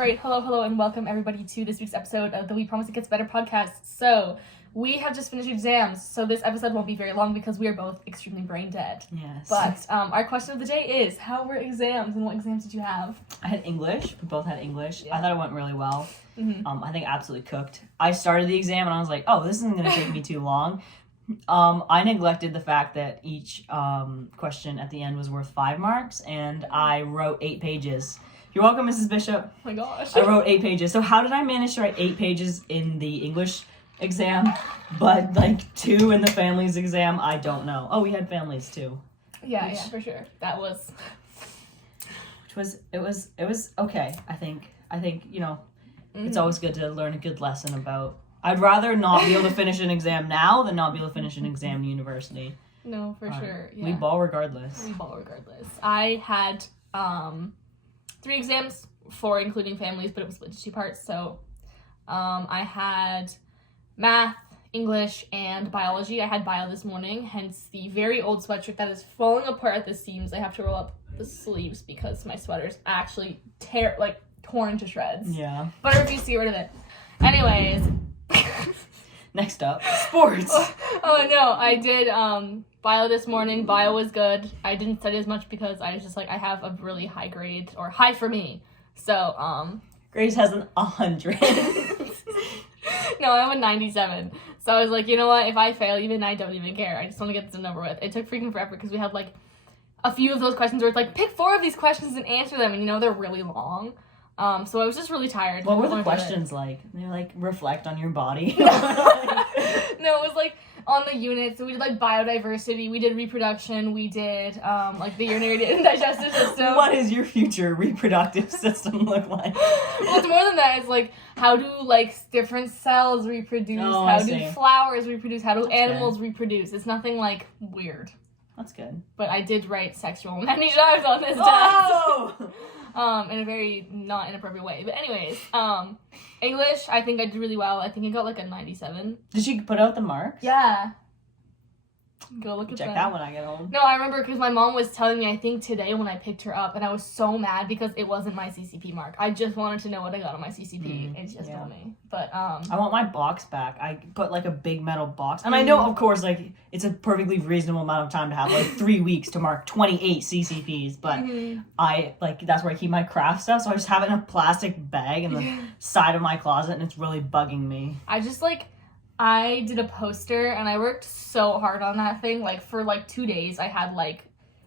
right, hello, and welcome everybody to this week's episode of the We Promise It Gets Better podcast. So, we have just finished exams, so this episode won't be very long because we are both extremely brain dead. Yes. But our question of the day is, how were exams, and what exams did you have? I had English. We both had English. Yeah. I thought it went really well. Mm-hmm. I think absolutely cooked. I started the exam and I was like, oh, this isn't going to take me too long. I neglected the fact that each question at the end was worth 5 marks, and I wrote 8 pages. You're welcome, Mrs. Bishop. Oh my gosh. I wrote 8 pages. So how did I manage to write 8 pages in the English exam, but like 2 in the families exam? I don't know. Oh, we had families too. Yeah, for sure. That was... It was okay, I think, it's always good to learn a good lesson about... I'd rather not be able to finish an exam now than not be able to finish an exam in university. No, for sure. Yeah. We ball regardless. I had 3 exams, 4 including families, but it was split into 2 parts. So I had math, English, and biology. I had bio this morning, hence the very old sweatshirt that is falling apart at the seams. I have to roll up the sleeves because my sweater's actually torn to shreds. Yeah. But I refuse to get rid of it. Anyways. Next up, sports. Oh no, I did bio this morning. Bio was good. I didn't study as much because I was just like, I have a really high grade, or high for me. So Grace has an 100. No, I'm a 97. So I was like, you know what? If I fail, even I don't even care. I just want to get this over with. It took freaking forever because we had like a few of those questions where it's like, pick 4 of these questions and answer them, and they're really long. So I was just really tired. What were the questions like? They like reflect on your body. No, it was like on the units. So we did like biodiversity, we did reproduction, we did like the urinary and digestive system. What does your future reproductive system look like? Well, it's more than that. It's like, how do like different cells reproduce? How do flowers reproduce? How do animals reproduce? It's nothing like weird. That's good. But I did write sexual many times on this test. Oh! In a very not inappropriate way. But anyways, English, I think I did really well. I think I got like a 97. Did she put out the marks? Yeah. Go look at Check that when I get home. No, I remember because my mom was telling me, I think today when I picked her up, and I was so mad because it wasn't my CCP mark. I just wanted to know what I got on my CCP, and she just told me. But I want my box back. I put like a big metal box, and I know, of course, like it's a perfectly reasonable amount of time to have like 3 weeks to mark 28 CCPs, but I like that's where I keep my craft stuff, so I just have it in a plastic bag in the side of my closet, and it's really bugging me. I did a poster, and I worked so hard on that thing. Like, for, 2 days, I had,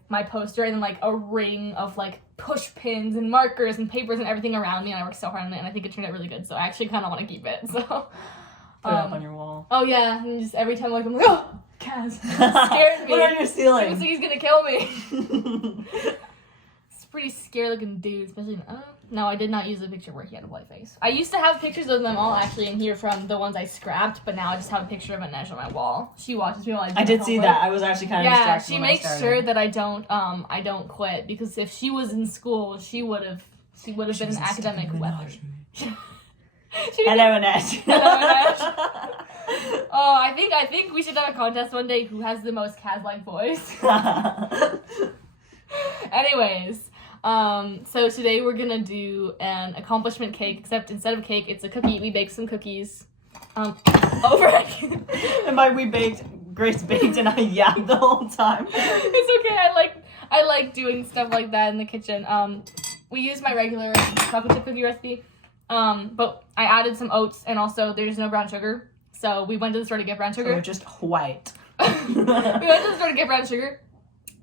my poster and then, a ring of, push pins and markers and papers and everything around me, and I worked so hard on it, and I think it turned out really good, so I actually kind of want to keep it, so... Put it up on your wall. Oh, yeah, and just every time, I'm like, oh, Kaz, it scares me. What are you stealing? It looks like he's gonna kill me. It's a pretty scary-looking dude, especially... No, I did not use a picture where he had a white face. I used to have pictures of them all actually in here from the ones I scrapped, but now I just have a picture of Inej on my wall. She watches me while I do I did see that. I was actually kind of distracted. Yeah, she makes sure that I don't quit, because if she was in school, she would have been an academic weapon. Hello, Inej. Oh, I think we should have a contest one day who has the most Kaz-like voice. Anyways. So today we're gonna do an accomplishment cake, except instead of cake, it's a cookie. We baked some cookies, over again. And by we baked, Grace baked and I yapped the whole time. It's okay, I like doing stuff like that in the kitchen. We used my regular chocolate chip cookie recipe, but I added some oats, and also there's no brown sugar, so we went to the store to get brown sugar. So we're just white. We went to the store to get brown sugar.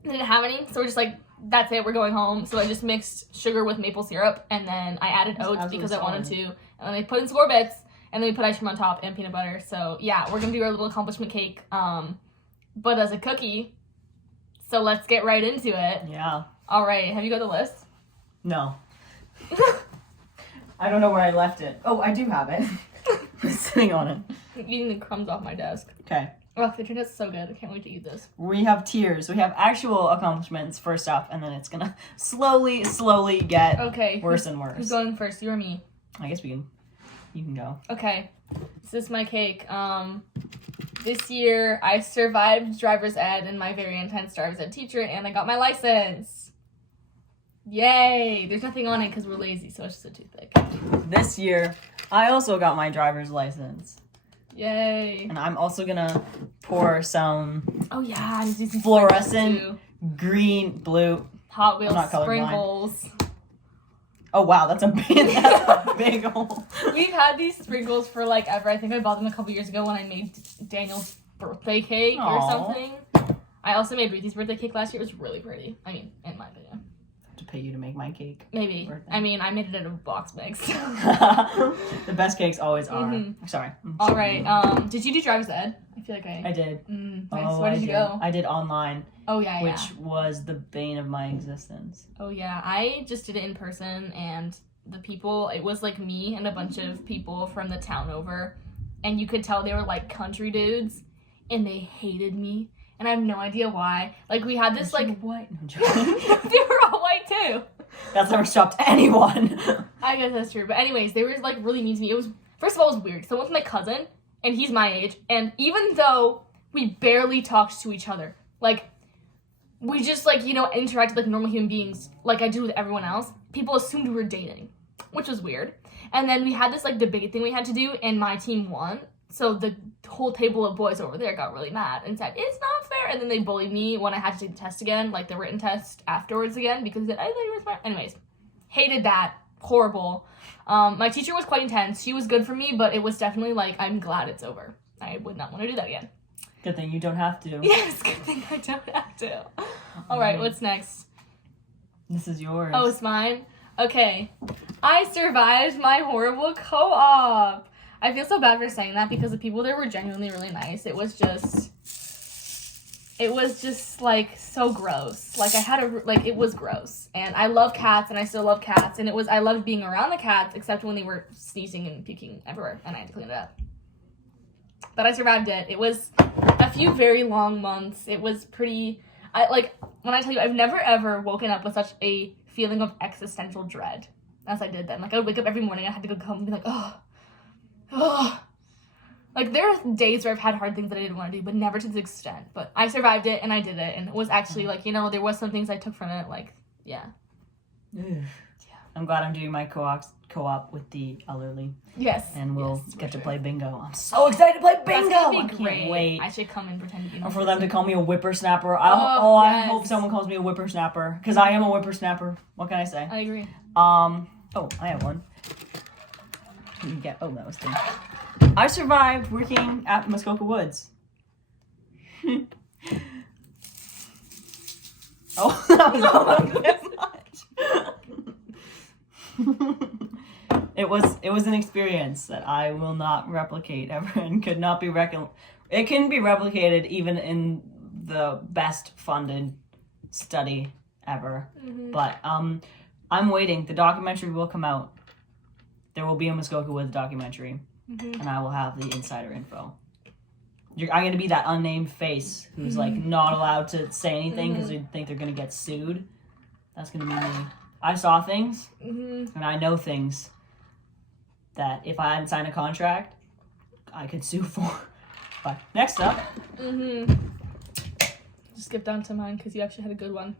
They didn't have any, so we're just like, that's it, we're going home. So I just mixed sugar with maple syrup, and then I added oats because I wanted to, and then I put in sorbets, and then we put ice cream on top and peanut butter. So yeah, we're gonna do our little accomplishment cake, but as a cookie. So let's get right into it. Yeah. All right, have you got the list? No. I don't know where I left it. Oh, I do have it. I'm sitting on it. I'm eating the crumbs off my desk. Okay. Oh, the turned out so good. I can't wait to eat this. We have tiers. We have actual accomplishments first up, and then it's gonna slowly get worse and worse. Who's going first, you or me? I guess you can go. Okay. This is my cake. This year I survived driver's ed and my very intense driver's ed teacher, and I got my license. Yay! There's nothing on it because we're lazy, so it's just a toothpick. This year, I also got my driver's license. Yay! And I'm also gonna pour some Oh yeah, I need to do some fluorescent sprinkles, too. green, blue. Hot Wheels not colorblind. sprinkles. Oh wow, that's a big hole. We've had these sprinkles for like ever. I think I bought them a couple years ago when I made Daniel's birthday cake or Aw. something. I also made Ruthie's birthday cake last year. It was really pretty. I mean, in my opinion. To pay you to make my cake. Maybe. Birthday. I mean, I made it in a box mix. The best cakes always are. Mhm. Sorry. All right. Did you do driver's ed? I feel like I did. Nice. Oh, Where did you go? I did online, Oh yeah, yeah. which was the bane of my existence. Oh yeah. I just did it in person, and the people. It was like me and a bunch of people from the town over, and you could tell they were like country dudes, and they hated me, and I have no idea why. Like we had this like what? they were all white too. That's never stopped anyone. I guess that's true. But anyways, they were like really mean to me. It was first of all it was weird. So I went with my cousin, and he's my age, and even though we barely talked to each other, like we just like, you know, interacted like normal human beings, like I do with everyone else, people assumed we were dating, which was weird. And then we had this like debate thing we had to do, and my team won. So the whole table of boys over there got really mad and said, it's not fair. And then they bullied me when I had to take the test again, like the written test afterwards again, because they said, I thought you were smart. Anyways, hated that. Horrible. My teacher was quite intense. She was good for me, but it was definitely like, I'm glad it's over. I would not want to do that again. Good thing you don't have to. Yes, good thing I don't have to. All right, what's next? This is yours. Oh, it's mine? Okay. I survived my horrible co-op. I feel so bad for saying that because the people there were genuinely really nice. It was just like so gross. Like it was gross. And I love cats and I still love cats. And I loved being around the cats except when they were sneezing and puking everywhere and I had to clean it up. But I survived it. It was a few very long months. It was pretty, when I tell you, I've never ever woken up with such a feeling of existential dread as I did then. Like I would wake up every morning, I had to go home and be like, oh. Like there are days where I've had hard things that I didn't want to do, but never to this extent. But I survived it and I did it, and it was actually like, you know, there was some things I took from it, like yeah. I'm glad I'm doing my co-op with the elderly. Yes. And we'll yes, get to sure. play bingo. I'm so excited to play bingo. That's gonna be I can't great. wait. I should come and pretend to be. Or for them to call me a whippersnapper. Oh, I yes. hope someone calls me a whippersnapper because I am a whippersnapper. What can I say? I agree. Oh, I have one. That was thing. I survived working at Muskoka Woods. Oh, that was almost as much. It was an experience that I will not replicate ever and could not be It can be replicated even in the best funded study ever. Mm-hmm. But I'm waiting. The documentary will come out. There will be a Muskoka Woods documentary, and I will have the insider info. I'm going to be that unnamed face who's like not allowed to say anything because they think they're going to get sued. That's going to be me. I saw things, and I know things that if I hadn't signed a contract, I could sue for. But next up. Just skip down to mine because you actually had a good one.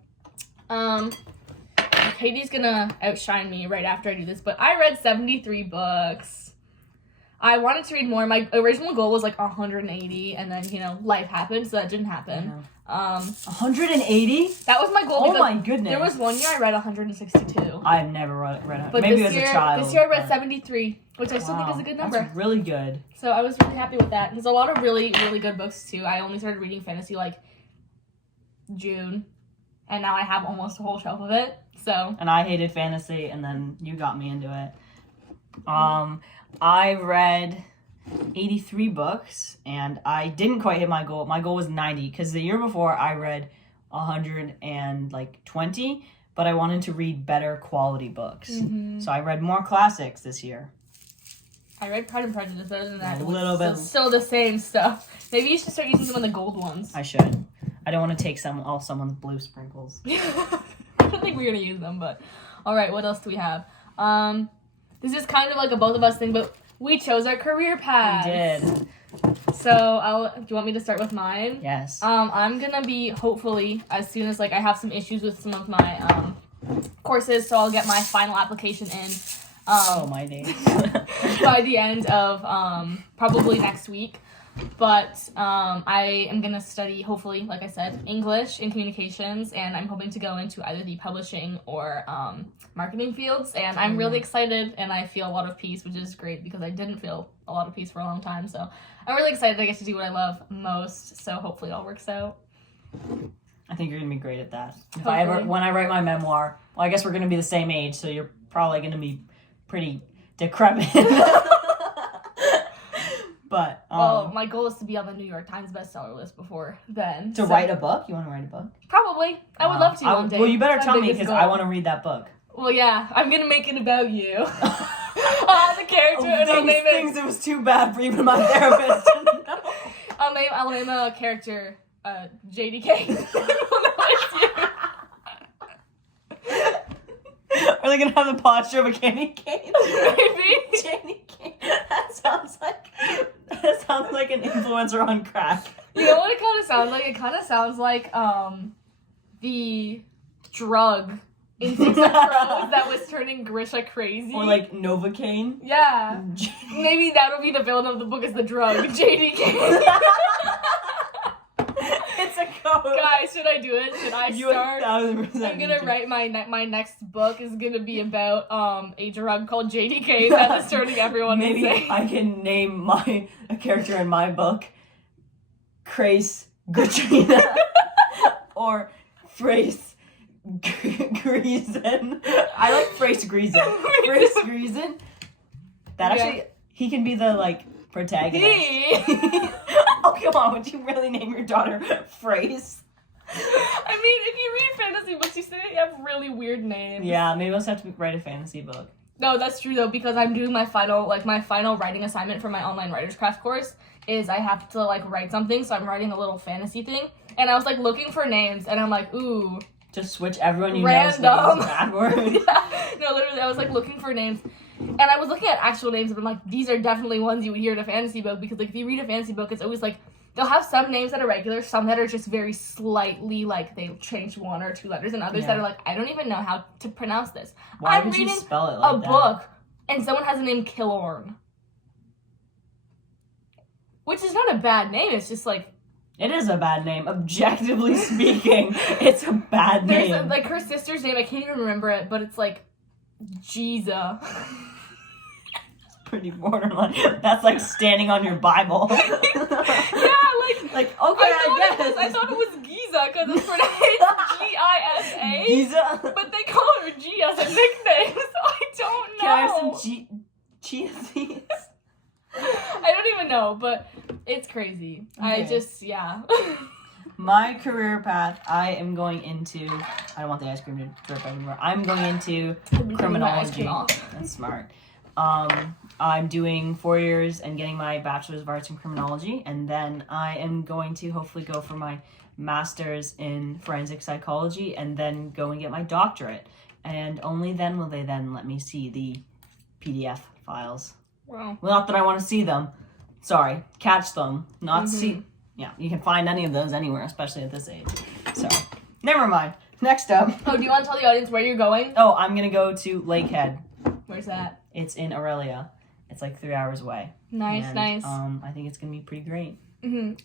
Katie's gonna outshine me right after I do this, but I read 73 books. I wanted to read more. My original goal was like 180, and then, you know, life happened, so that didn't happen. 180? That was my goal. Oh my goodness. There was one year I read 162. I've never read it. But maybe this as year, a child. This year I read 73, which I still think is a good number. That's really good. So I was really happy with that. There's a lot of really, really good books, too. I only started reading fantasy, like, June. And now I have almost a whole shelf of it. So. And I hated fantasy, and then you got me into it. I read 83 books, and I didn't quite hit my goal. My goal was 90, because the year before I read 120, but I wanted to read better quality books. So I read more classics this year. I read Pride and Prejudice, but other than that, A little bit. Still the same stuff. Maybe you should start using some of the gold ones. I should. I don't want to take someone's blue sprinkles. I don't think we're going to use them, but... Alright, what else do we have? This is kind of like a both of us thing, but we chose our career paths. We did. So, do you want me to start with mine? Yes. I'm gonna be, hopefully, as soon as, like, I have some issues with some of my, courses, so I'll get my final application in Oh my days. by the end of probably next week. But I am going to study, hopefully, like I said, English and communications, and I'm hoping to go into either the publishing or marketing fields. And I'm really excited, and I feel a lot of peace, which is great because I didn't feel a lot of peace for a long time. So I'm really excited I get to do what I love most. So hopefully it all works out. I think you're gonna be great at that. Hopefully. When I write my memoir, well, I guess we're gonna be the same age, so you're probably gonna be pretty decrepit. But Well, my goal is to be on the New York Times bestseller list before then. to write a book, you want to write a book? Probably. I would love to one day. Well, you better It's my tell me biggest because goal. I want to read that book. Well, yeah, I'm gonna make it about you. I'll have the character and I'll name it. Things it was too bad for even my therapist to know. I'll name a character JDK. Well, no, it's you. Are they gonna have the posture of a candy cane? Maybe. Candy cane. That sounds like an influencer on crack. You know what it kind of sounds like? It kind of sounds like the drug in Six of Crows that was turning Grisha crazy. Or like Novocaine. Yeah. Maybe that'll be the villain of the book is the drug, JDK. It's a code. Guys, should I do it? Should I You start? 1,000% I'm gonna need write my next book is gonna be about a drug called JDK that is turning everyone Maybe insane. I can name a character in my book Crace Katrina or Frace Greason. I like Frace Greason. Frace Greason. That Yeah. actually, he can be the like protagonist. Hey. Oh come on, would you really name your daughter Frace? I mean, if you read fantasy books, you say they have really weird names. Yeah, maybe I'll just have to write a fantasy book. No, that's true though, because I'm doing my final writing assignment for my online writer's craft course is I have to like write something, so I'm writing a little fantasy thing, and I was like looking for names, and I'm like, ooh, Just switch everyone you Random. know bad word. yeah. No, literally, I was like looking for names, and I was looking at actual names, and I'm like, these are definitely ones you would hear in a fantasy book, because like if you read a fantasy book, it's always like they'll have some names that are regular, some that are just very slightly like they've changed one or two letters, and others that are like I don't even know how to pronounce this. Why I'm would you reading spell it like a that? book, and someone has the name Killorn, which is not a bad name. It's just like It is a bad name. Objectively speaking, it's a bad there's name. like her sister's name. I can't even remember it, but it's like Giza. Pretty borderline. That's like standing on your Bible. Yeah, like okay, I thought it was Giza because it's pronounced Gisa, Giza. but they call her G as a nickname, so I don't know. Can I have some chia seeds? I don't even know, but it's crazy. I Okay. just My career path, I am going into. I don't want the ice cream to drip anymore. I'm going into criminology. That's smart. I'm doing 4 years and getting my bachelor's of arts in criminology, and then I am going to hopefully go for my master's in forensic psychology, and then go and get my doctorate. And only then will they then let me see the PDF files. Wow. Well, not that I want to see them. Sorry, catch them, not see. Yeah, you can find any of those anywhere, especially at this age. So, never mind. Next up. Oh, do you want to tell the audience where you're going? Oh, I'm gonna go to Lakehead. Where's that? It's in Aurelia. It's like 3 hours away. Nice, And, nice. I think it's gonna be pretty great.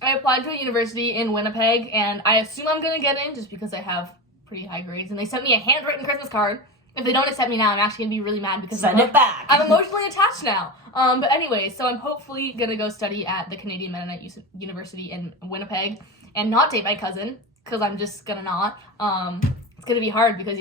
I applied to a university in Winnipeg, and I assume I'm gonna get in just because I have pretty high grades. And they sent me a handwritten Christmas card. If they don't accept me now, I'm actually gonna be really mad because Send it back. I'm emotionally attached now. But anyway, so I'm hopefully gonna go study at the Canadian Mennonite University in Winnipeg, and not date my cousin because I'm just gonna not. It's gonna be hard because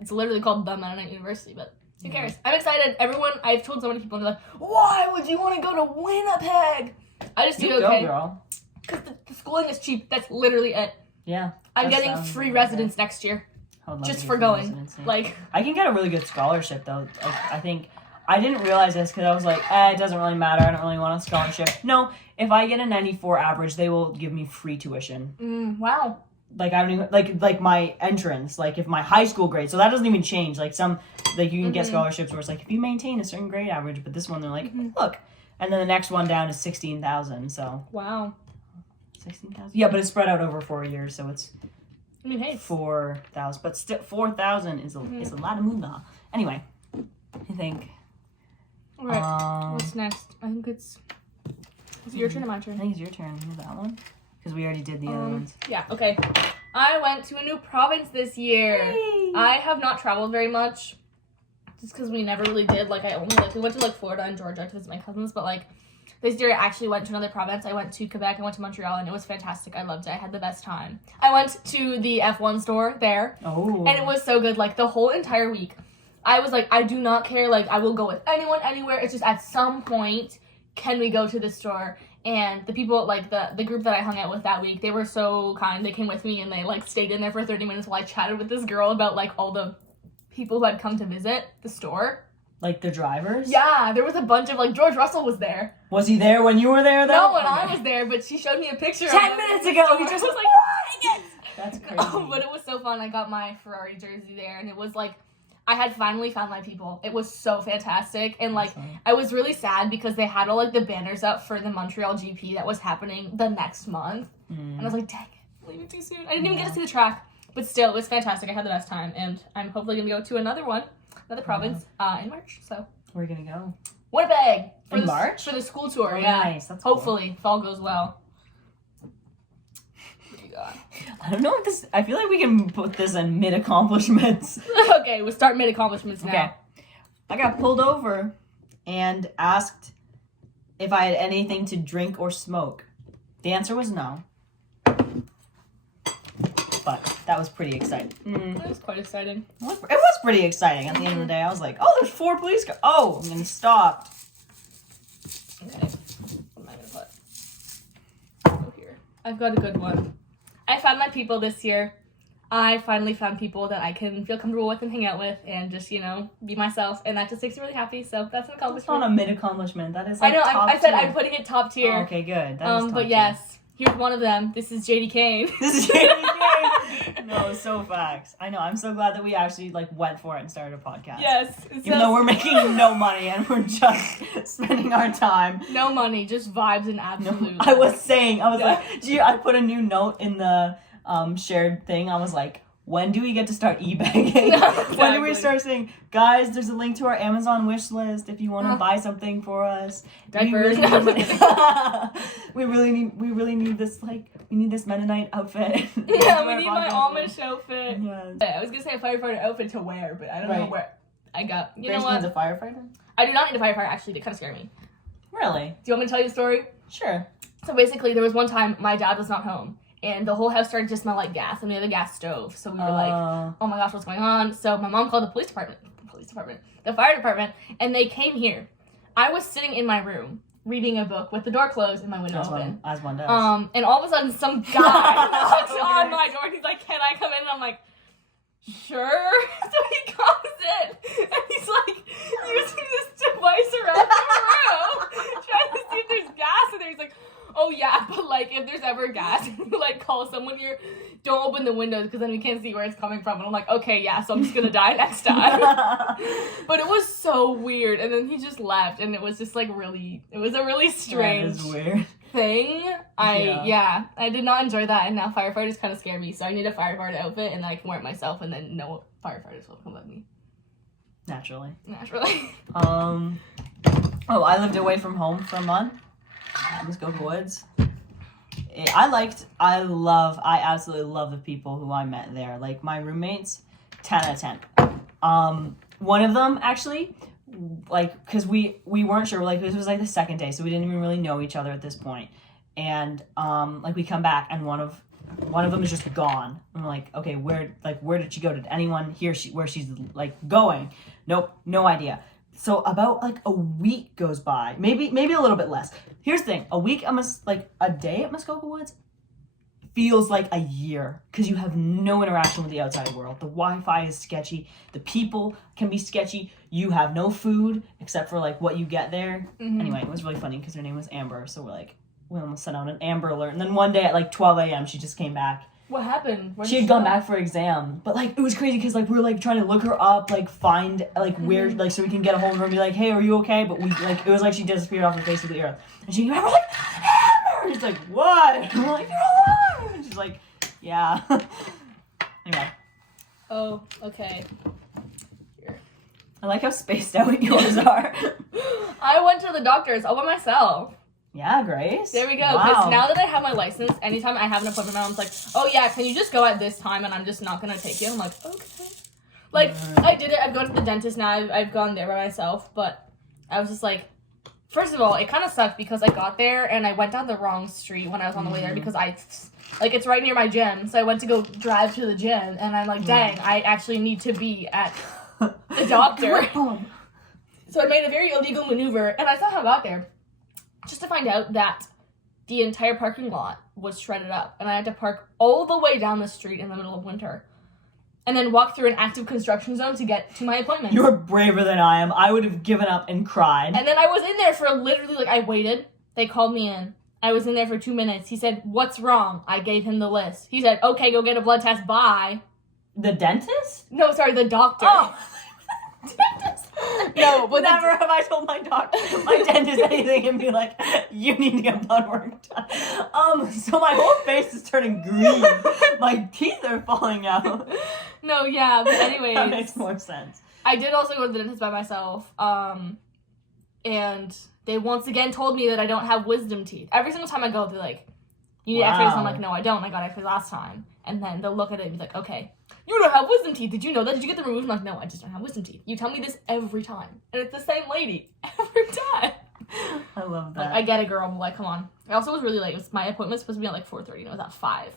it's literally called the Mennonite University, but. Who cares? I'm excited. I've told so many people, and they're like, why would you want to go to Winnipeg? I just do You okay. go, girl. Because the schooling is cheap. That's literally it. Yeah. I'm that getting sounds free really residence next year. good. I would love Just to for get free going. residency. Like, I can get a really good scholarship though. I think I didn't realize this because I was like, it doesn't really matter. I don't really want a scholarship. No, if I get a 94 average, they will give me free tuition. Wow. Like I don't even like my entrance. Like if my high school grade, so that doesn't even change. Like some you can get scholarships where it's like if you maintain a certain grade average, but this one they're like, look, and then the next one down is 16,000. So Wow. 16,000. Yeah, but it's spread out over 4 years, so it's I mean, hey. 4,000, but still 4,000 is a lot of moolah. Anyway, I think. All right. What's next? I think it's your turn or my turn? I think it's your turn. Is that one? Because we already did the other ones. Yeah. Okay. I went to a new province this year. Yay! I have not traveled very much, just because we never really did. Like, we went to like Florida and Georgia to visit my cousins, but like this year I actually went to another province. I went to Quebec. I went to Montreal, and it was fantastic. I loved it. I had the best time. I went to the F1 store there, Oh. and it was so good. Like the whole entire week, I was like, I do not care. Like, I will go with anyone, anywhere. It's just at some point, can we go to the store? And the people, like, the group that I hung out with that week, they were so kind. They came with me, and they, like, stayed in there for 30 minutes while I chatted with this girl about, like, all the people who had come to visit the store. Like the drivers? Yeah, there was a bunch of, like, George Russell was there. Was he there when you were there, though? No, when I was there, but she showed me a picture 10 of minutes him. ago, So he just was was like, dang it! That's crazy. But it was so fun. I got my Ferrari jersey there, and it was, like, I had finally found my people. It was so fantastic. And, like, Awesome. I was really sad because they had all, like, the banners up for the Montreal GP that was happening the next month. And I was like, dang it, I'm leaving too soon. I didn't even get to see the track. But still, it was fantastic. I had the best time. And I'm hopefully going to go to another province in March. So, Where are you going to go? Winnipeg. In March? For the school tour, Oh, yeah. nice. That's cool. Hopefully, if all goes well. What do you got? I don't know if this... I feel like we can put this in mid-accomplishments. Okay, we'll start mid-accomplishments now. Okay. I got pulled over and asked if I had anything to drink or smoke. The answer was no. But that was pretty exciting. That was quite exciting. It was pretty exciting. At the end of the day, I was like, oh, there's 4 police cars. Oh, I'm going to stop. Okay. What am I gonna put? Go here. I've got a good one. I found my people this year. I finally found people that I can feel comfortable with and hang out with and just, you know, be myself. And that just makes me really happy. So that's an That's accomplishment. not a mid-accomplishment. That is I like know, top I said tier. I'm putting it top tier. Oh, okay, good. That is top But tier. yes, here's one of them. This is JD Kane. This is JD. No, so facts. I know. I'm so glad that we actually like went for it and started a podcast. Yes. Even though we're making no money and we're just spending our time. no money, just vibes and No, absolute. I was saying, I was Yeah. like, gee, I put a new note in the shared thing. I was like, when do we get to start e-bagging? When do we Exactly. start saying, guys, there's a link to our Amazon wish list if you want to buy something for us. Diapers. We really need this, like, we need this Mennonite outfit. Yeah, we need my Amish outfit. Yes. I was gonna say a firefighter outfit to wear, but I don't know Right. where. I got. You Grace know what? needs a firefighter? I do not need a firefighter. Actually, they kind of scare me. Really? Do you want me to tell you the story? Sure. So basically, there was one time my dad was not home, and the whole house started to smell like gas, and we had a gas stove. So we were like, "Oh my gosh, what's going on?" So my mom called the the fire department, and they came here. I was sitting in my room reading a book with the door closed and my window open. As one does. And all of a sudden, some guy knocks on my door. And he's like, "Can I come in?" And I'm like, "Sure." So he comes in, and he's like using this device around the room, trying to see if there's gas in there. He's like, "Oh yeah, but like if there's ever gas, like call someone here. Don't open the windows because then we can't see where it's coming from." And I'm like, "Okay, yeah, so I'm just gonna die next time." But it was so weird, and then he just left, and it was just like it was a really strange That is weird. thing. Yeah. I did not enjoy that, and now firefighters kind of scare me, so I need a firefighter outfit, and then I can wear it myself, and then no firefighters will come with me. Naturally. Naturally. I lived away from home for a month. Muskoka Woods. I absolutely love the people who I met there. Like, my roommates, 10 out of 10. One of them, actually, like, because we weren't sure, like, this was, like, the second day, so we didn't even really know each other at this point. And, like, we come back, and one of them is just gone. I'm like, okay, where did she go? Did anyone hear where she's, like, going? Nope, no idea. So about like a week goes by, maybe a little bit less. Here's the thing: a day at Muskoka Woods feels like a year because you have no interaction with the outside world. The Wi-Fi is sketchy. The people can be sketchy. You have no food except for like what you get there. Mm-hmm. Anyway, it was really funny because her name was Amber, so we almost sent out an Amber Alert. And then one day at like 12 a.m. she just came back. What happened? She had gone back for exam, but like it was crazy because like we were like trying to look her up, like find like where like so we can get a hold of her and be like, hey, are you okay? But we like it was like she disappeared off the face of the earth, and she came back, we're like, Amber! And she's like, what? And we're like, you're alive! And she's like, yeah. Anyway. Oh, okay. Here. I like how spaced out yours are. I went to the doctor's all by myself. Yeah, Grace. There we go. Because now that I have my license, anytime I have an appointment, my mom's like, oh yeah, can you just go at this time and I'm just not going to take you? I'm like, okay. Like, I did it. I've gone to the dentist now. I've gone there by myself. But I was just like, first of all, it kind of sucked because I got there and I went down the wrong street when I was on the way there because it's right near my gym. So I went to go drive to the gym and I'm like, dang, I actually need to be at the doctor. So I made a very illegal maneuver and I somehow got there. Just to find out that the entire parking lot was shredded up. And I had to park all the way down the street in the middle of winter. And then walk through an active construction zone to get to my appointment. You're braver than I am. I would have given up and cried. And then I was in there for literally, like, I waited. They called me in. I was in there for 2 minutes. He said, what's wrong? I gave him the list. He said, okay, go get a blood test. Bye. The dentist? No, sorry, the doctor. Oh. Dentist. No, but never have I told my dentist anything and be like, you need to get blood work done. So my whole face is turning green. My teeth are falling out. No, yeah, but anyways. That makes more sense. I did also go to the dentist by myself. And they once again told me that I don't have wisdom teeth. Every single time I go, they're like, you need x-rays. I'm like, no, I don't. I got x-rays last time. And then they'll look at it and be like, okay, you don't have wisdom teeth. Did you know that? Did you get them removed? I'm like, no, I just don't have wisdom teeth. You tell me this every time. And it's the same lady every time. I love that. Like, I get it, girl. But, like, come on. I also was really late. My appointment was supposed to be at, like, 4:30, and it was at 5.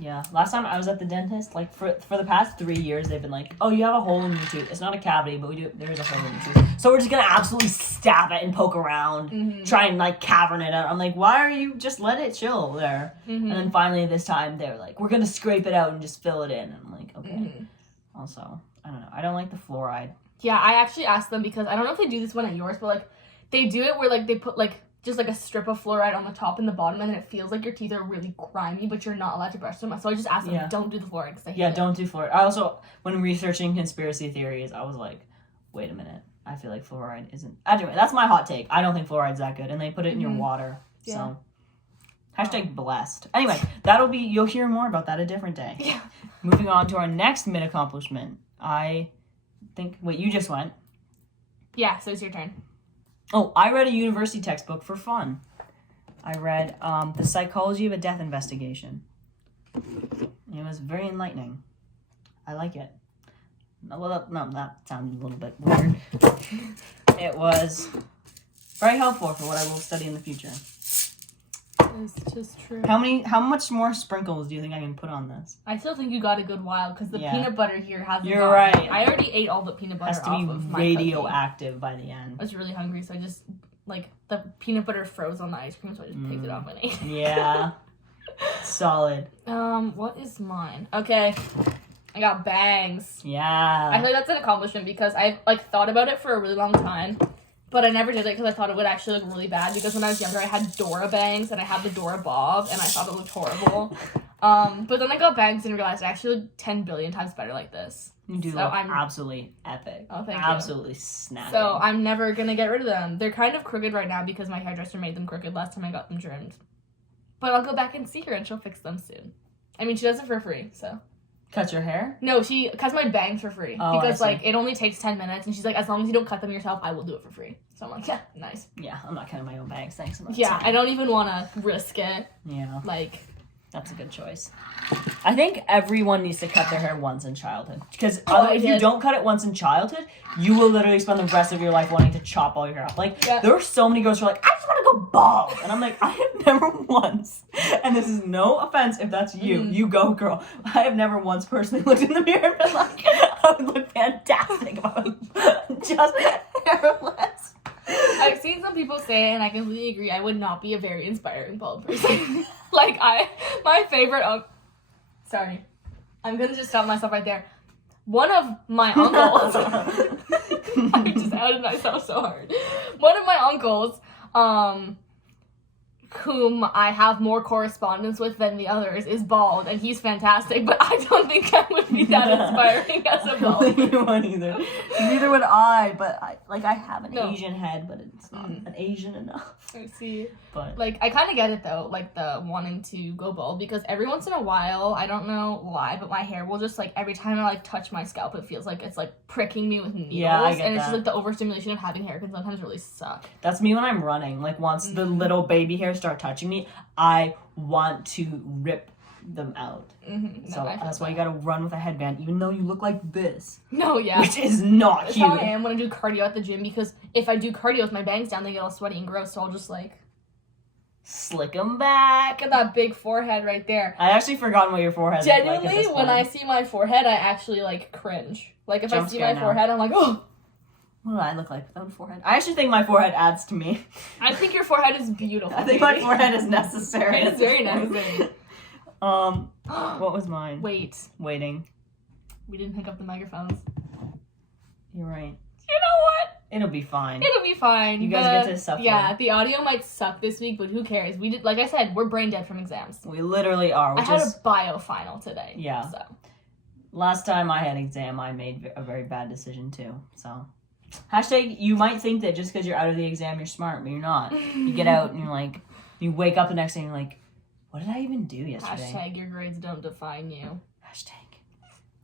Yeah. Last time I was at the dentist, like, for the past 3 years, they've been like, oh, you have a hole in your tooth. It's not a cavity, but there is a hole in your tooth. So we're just going to absolutely stab it and poke around, try and, like, cavern it out. I'm like, why are you just let it chill there? And then finally this time, they're like, we're going to scrape it out and just fill it in. And I'm like, okay. Also, I don't know. I don't like the fluoride. Yeah, I actually asked them because I don't know if they do this one at yours, but, like, they do it where, like, they put, like, just like a strip of fluoride on the top and the bottom, and then it feels like your teeth are really grimy, but you're not allowed to brush them. So I just asked them, don't do the fluoride because I hate it. Don't do fluoride. I also, when researching conspiracy theories, I was like, wait a minute. I feel like fluoride isn't... Anyway, that's my hot take. I don't think fluoride's that good, and they put it in your water. Yeah. So, hashtag blessed. Anyway, you'll hear more about that a different day. Yeah. Moving on to our next mid-accomplishment. I think... Wait, you just went? Yeah, so it's your turn. Oh, I read a university textbook for fun. I read The Psychology of a Death Investigation. It was very enlightening. I like it. Well, no, that sounded a little bit weird. It was very helpful for what I will study in the future. It's just true. How much more sprinkles do you think I can put on this? I still think you got a good while because the peanut butter here hasn't. You're right. I already ate all the peanut butter. It has to be radioactive by the end. I was really hungry, so I just the peanut butter froze on the ice cream, so I just picked it off and ate. Yeah, solid. What is mine? Okay, I got bangs. Yeah. I feel like that's an accomplishment because I've thought about it for a really long time. But I never did it because I thought it would actually look really bad because when I was younger I had Dora bangs and I had the Dora bob and I thought it looked horrible. But then I got bangs and realized it actually looked 10 billion times better like this. You do look absolutely epic. Oh, thank you. Absolutely snappy. So I'm never going to get rid of them. They're kind of crooked right now because my hairdresser made them crooked last time I got them trimmed. But I'll go back and see her and she'll fix them soon. I mean, she does it for free, so... Cut your hair? No, she cuts my bangs for free. Oh, because, it only takes 10 minutes. And she's like, as long as you don't cut them yourself, I will do it for free. So I'm like, yeah, nice. Yeah, I'm not cutting my own bangs. Thanks so much. Yeah, I don't even want to risk it. Yeah. That's a good choice. I think everyone needs to cut their hair once in childhood. Because if you don't cut it once in childhood, you will literally spend the rest of your life wanting to chop all your hair off. There are so many girls who are like, I just want to go bald. And I'm like, I have never once, and this is no offense if that's you, you go girl. I have never once personally looked in the mirror and been like, I would look fantastic if I was just hairless. I've seen some people say, and I completely agree, I would not be a very inspiring bald person. My favorite... sorry. I'm going to just stop myself right there. One of my uncles... I just outed myself so hard. One of my uncles, whom I have more correspondence with than the others, is bald, and he's fantastic, but I don't think I would be that inspiring as a I don't bald. think you would either. Neither would I, but I have an No. Asian head, but it's not an Asian enough. I see. But Like, I kind of get it, though, like, the wanting to go bald, because every once in a while, I don't know why, but my hair will just, like, every time I, like, touch my scalp, it feels like it's, like, pricking me with needles. Yeah, I get and it's just, that. like, the overstimulation of having hair can sometimes really suck. that's me when I'm running. Like, once the little baby hairs start touching me, I want to rip them out. Mm-hmm. So that's why you gotta run with a headband, even though you look like this. No, yeah. Which is not That's cute. how I am when I do cardio at the gym, because if I do cardio with my bangs down, they get all sweaty and gross, so I'll just, like, Slick them back. look at that big forehead right there. I actually forgot what your forehead looked like at Genuinely, this when I point. see my forehead, I actually, like, cringe. Like, if I Jump see scare my now. forehead, I'm like, oh! What do I look like without a forehead? I actually think my forehead adds to me. I think your forehead is beautiful. I think my baby. forehead is necessary. It at is this very point. necessary. What was mine? Wait, Waiting. we didn't pick up the microphones. You're right. You know what? It'll be fine. It'll be fine. You guys get to suffer. Yeah, the audio might suck this week, but who cares? We did, like I said, we're brain dead from exams. We literally are, I which had is a bio final today. Yeah. So last time I had an exam, I made a very bad decision too. So hashtag, you might think that just because you're out of the exam, you're smart, but you're not. You get out and you're like, you wake up the next day and you're like, what did I even do yesterday? hashtag your grades don't define you.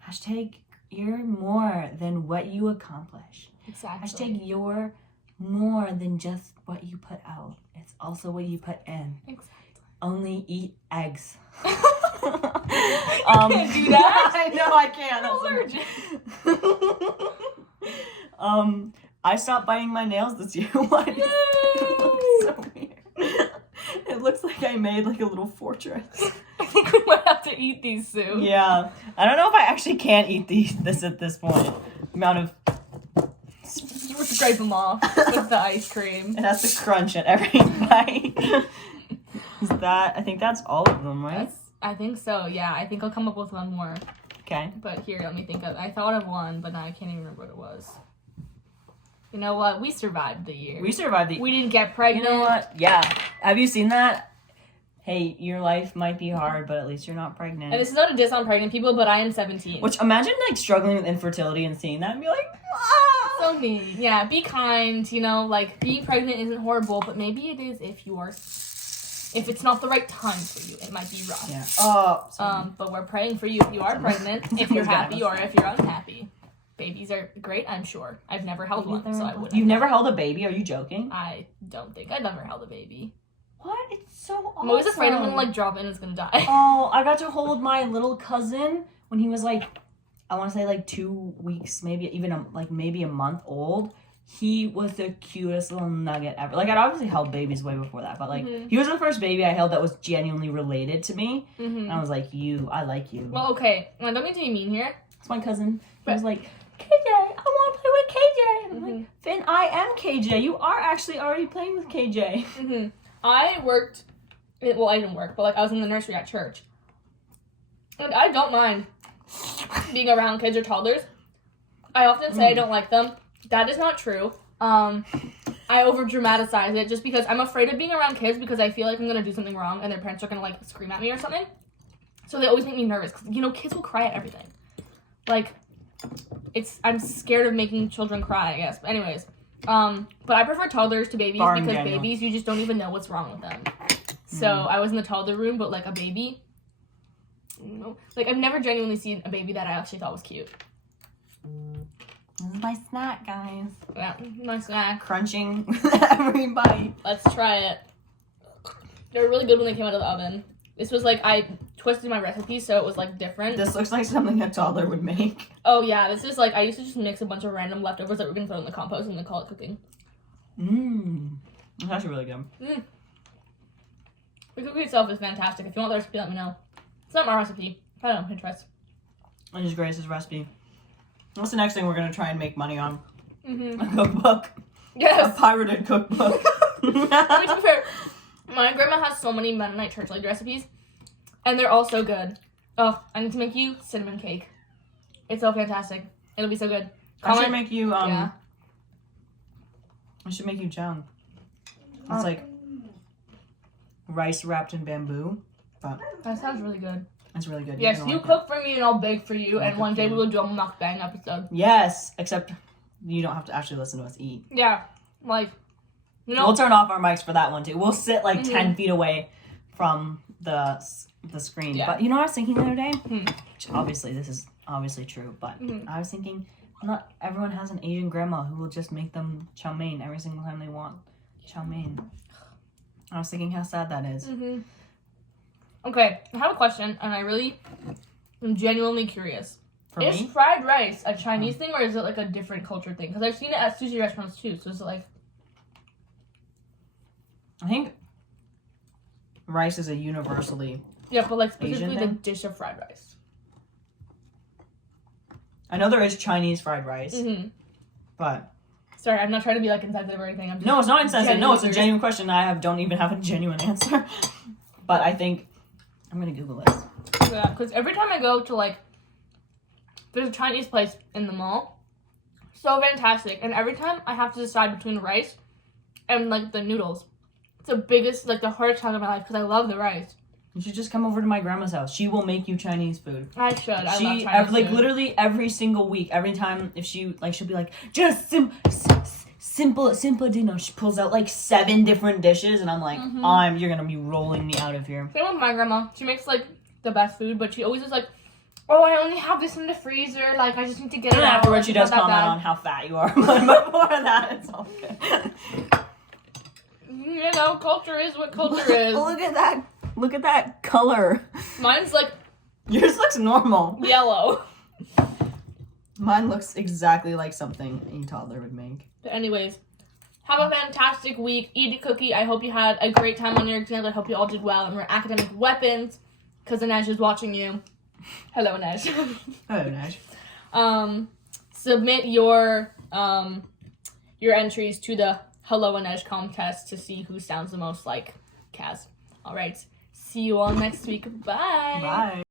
Hashtag, you're more than what you accomplish. Exactly. Hashtag, you're more than just what you put out. It's also what you put in. Exactly. Only eat eggs. You can't do that. I know I can't. I'm allergic. I stopped biting my nails this year. Why does it look so weird? It looks like I made like a little fortress. I think we might have to eat these soon. Yeah. I don't know if I actually can eat this at this point. Amount of You would scrape them off with the ice cream. it has to crunch at every bite. I think that's all of them, right? I think so, yeah. I think I'll come up with one more. Okay. But here, let me think of. I thought of one, but now I can't even remember what it was. You know what? We survived the year. We survived the We didn't get pregnant. You know what? Yeah. Have you seen that? Hey, your life might be hard, but at least you're not pregnant. And this is not a diss on pregnant people, but I am 17. Which, imagine like struggling with infertility and seeing that and be like, ah! So mean. Yeah, be kind. You know, like being pregnant isn't horrible, but maybe it is if you are. If it's not the right time for you, it might be rough. Yeah. Oh. Sorry. But we're praying for you if you are pregnant, if you're happy or if you're unhappy. Babies are great, I'm sure. I've never held one, so I wouldn't. You've never held a baby? Are you joking? I don't think I've never held a baby. What? It's so awesome. I'm always afraid I'm gonna like drop in and it's gonna die. Oh, I got to hold my little cousin when he was like, I want to say like 2 weeks, maybe even maybe a month old. He was the cutest little nugget ever. Like, I'd obviously held babies way before that, but like he was the first baby I held that was genuinely related to me. And I was like, I like you. Well, okay. I don't mean to be mean here. It's my cousin. He was like, KJ, I want to play with KJ. And I'm like, Finn, I am KJ. You are actually already playing with KJ. I worked. Well, I didn't work, but like I was in the nursery at church, and I don't mind being around kids or toddlers. I often say I don't like them. That is not true. I over dramatize it just because I'm afraid of being around kids because I feel like I'm gonna do something wrong and their parents are gonna like scream at me or something. So they always make me nervous because kids will cry at everything. Like, I'm scared of making children cry, I guess. But anyways, but I prefer toddlers to babies Barring because Daniel. babies you just don't even know what's wrong with them. So I was in the toddler room, but like a baby, like I've never genuinely seen a baby that I actually thought was cute. This is my snack, guys. Yeah, nice snack. Crunching every bite. Let's try it. They were really good when they came out of the oven. This was like, I twisted my recipe so it was like different. This looks like something a toddler would make. Oh yeah, this is like, I used to just mix a bunch of random leftovers that we're gonna throw in the compost and then call it cooking. It's actually really good. The cookie itself is fantastic. If you want the recipe, let me know. It's not my recipe. Find it on Pinterest. I just Grace's recipe. What's the next thing we're gonna try and make money on? Mm-hmm. A cookbook. A Yes! pirated cookbook. I mean, to be fair, my grandma has so many Mennonite church like recipes, and they're all so good. Oh, I need to make you cinnamon cake. It's so fantastic. It'll be so good. I should make you yeah. I should make you jam. It's like rice wrapped in bamboo. But That sounds really good. it's really good. Yes, You're gonna you like cook for me and I'll bake for you, I'll and cook one for day you. we will do a mukbang episode. it. Yes, except you don't have to actually listen to us eat. Yeah, like, you know, We'll turn off our mics for that one too. We'll sit like Mhm. 10 feet away from the screen. Yeah. But you know what I was thinking the other day? Hmm. Which obviously, this is obviously true, but Mhm. I was thinking, not everyone has an Asian grandma who will just make them chow mein every single time they want chow mein. I was thinking how sad that is. Mm-hmm. Okay, I have a question, and I really am genuinely curious. For Is me, fried rice a Chinese thing, or is it like a different culture thing? Because I've seen it at sushi restaurants too. So is it like, I think rice is a universally. yeah, but like Asian specifically the thing? dish of fried rice? I know there is Chinese fried rice, Mm-hmm. but Sorry, I'm not trying to be like insensitive or anything. I'm just no, it's not insensitive. No, it's a genuinely genuine question. Don't even have a genuine answer. But I think I'm gonna Google this. Yeah, because every time I go to like, there's a Chinese place in the mall, so fantastic, and every time I have to decide between rice and like the noodles, it's the biggest, like the hardest time of my life because I love the rice. You should just come over to my grandma's house. She will make you Chinese food. I should. I love She Chinese like food. literally every single week, every time if she like she'll be like just simple dinner. She pulls out like 7 different dishes, and I'm like, Mhm. you're gonna be rolling me out of here. Same with my grandma. She makes like the best food, but she always is like, "Oh, I only have this in the freezer. Like, I just need to get it And out." afterwards, she It's does not that comment bad." on how fat you are, but before that, it's all good. You know, culture is what culture is. Look at that! Look at that color. Mine's like Yours looks normal. yellow. Mine looks exactly like something a toddler would make. But anyways, have a fantastic week. Eat a cookie. I hope you had a great time on your exams. I hope you all did well and were academic weapons. Because Inej is watching you. Hello, Inej. Oh, Nash. Submit your entries to the Hello Inej contest to see who sounds the most like Kaz. All right. See you all next week. Bye. Bye.